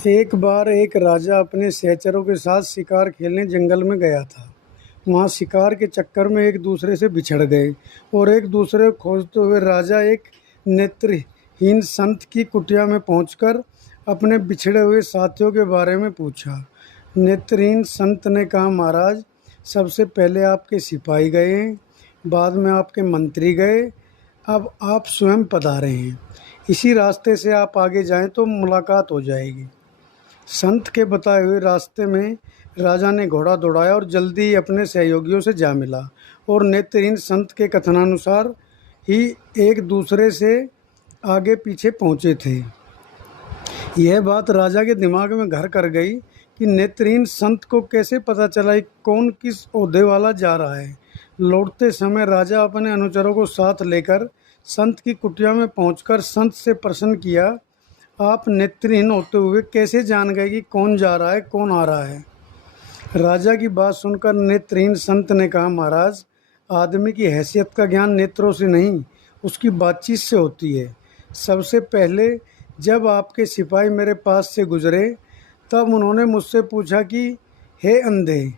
एक बार एक राजा अपने सहचरों के साथ शिकार खेलने जंगल में गया था। वहाँ शिकार के चक्कर में एक दूसरे से बिछड़ गए और एक दूसरे को खोजते हुए राजा एक नेत्रहीन संत की कुटिया में पहुंचकर अपने बिछड़े हुए साथियों के बारे में पूछा। नेत्रहीन संत ने कहा, महाराज, सबसे पहले आपके सिपाही गए, बाद में आपके मंत्री गए, अब आप स्वयं पधारे हैं। इसी रास्ते से आप आगे जाएं तो मुलाकात हो जाएगी। संत के बताए हुए रास्ते में राजा ने घोड़ा दौड़ाया और जल्दी ही अपने सहयोगियों से जा मिला और नेत्रहीन संत के कथनानुसार ही एक दूसरे से आगे पीछे पहुँचे थे। यह बात राजा के दिमाग में घर कर गई कि नेत्रहीन संत को कैसे पता चला कि कौन किस ओहदे वाला जा रहा है। लौटते समय राजा अपने अनुचरों को साथ लेकर संत की कुटिया में पहुंचकर संत से प्रश्न किया, आप नेत्रहीन होते हुए कैसे जान गए कि कौन जा रहा है, कौन आ रहा है? राजा की बात सुनकर नेत्रहीन संत ने कहा, महाराज, आदमी की हैसियत का ज्ञान नेत्रों से नहीं, उसकी बातचीत से होती है। सबसे पहले जब आपके सिपाही मेरे पास से गुजरे तब उन्होंने मुझसे पूछा कि हे अंधे,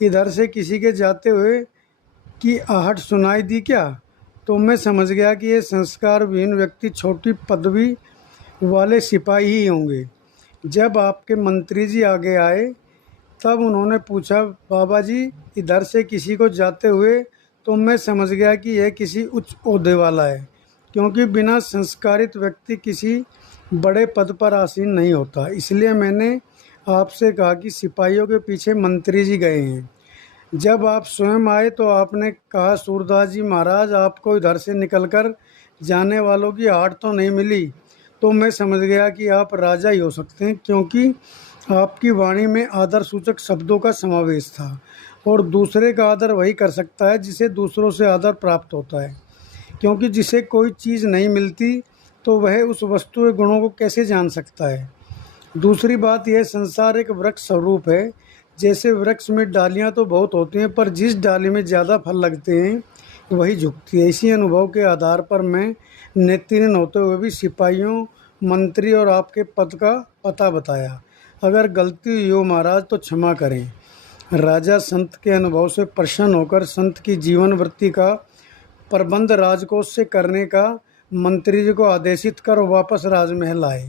इधर से किसी के जाते हुए की आहट सुनाई दी क्या? तो मैं समझ गया कि ये संस्कार विहीन व्यक्ति छोटी पदवी वाले सिपाही ही होंगे। जब आपके मंत्री जी आगे आए तब उन्होंने पूछा, बाबा जी, इधर से किसी को जाते हुए, तो मैं समझ गया कि यह किसी उच्च ओहदे वाला है, क्योंकि बिना संस्कारित व्यक्ति किसी बड़े पद पर आसीन नहीं होता। इसलिए मैंने आपसे कहा कि सिपाहियों के पीछे मंत्री जी गए हैं। जब आप स्वयं आए तो आपने कहा, सूरदास जी महाराज, आपको इधर से निकलकर जाने वालों की आहट तो नहीं मिली, तो मैं समझ गया कि आप राजा ही हो सकते हैं, क्योंकि आपकी वाणी में आदर सूचक शब्दों का समावेश था। और दूसरे का आदर वही कर सकता है जिसे दूसरों से आदर प्राप्त होता है, क्योंकि जिसे कोई चीज़ नहीं मिलती तो वह उस वस्तु के गुणों को कैसे जान सकता है। दूसरी बात, यह संसार एक वृक्ष स्वरूप है। जैसे वृक्ष में डालियाँ तो बहुत होती हैं, पर जिस डाली में ज़्यादा फल लगते हैं वही झुकती है। इसी अनुभव के आधार पर मैं नेत्रहीन होते हुए भी सिपाहियों, मंत्री और आपके पद का पता बताया। अगर गलती हुई हो महाराज तो क्षमा करें। राजा संत के अनुभव से प्रसन्न होकर संत की जीवन वृत्ति का प्रबंध राजकोष से करने का मंत्री जी को आदेशित कर वापस राजमहल आए।